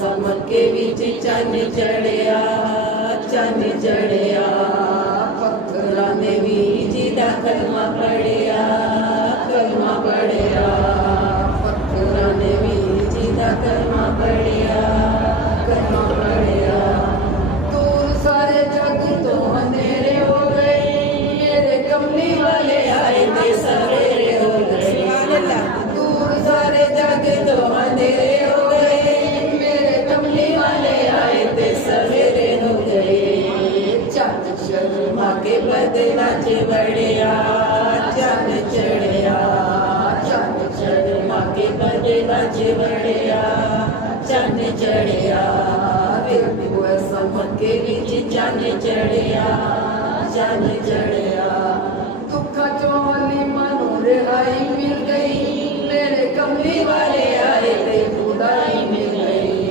समझ के बीच चन चढ़िया चन चढ़िया पत्थर ने भी जिदा कलमा पढ़िया पत्थर ने भी जिदा कलमा पढ़िया दूर सारे जग तो अंधेरे हो गए मेरे कमली वाले आए थे सवेरे हो गए दूर सारे जग तो अंधेरे हो गए मेरे कमली वाले आए थे सवेरे हो गए चंद शर्मा के बदला बढ़िया चंद चढ़िया चंद शर्मा के बदला बढ़िया चंद चढ़िया समझ के बीच चंद चढ़िया चंद चढ़िया दुखा चोली मनो रिहाई मिल गई मेरे कमली वाले आए थे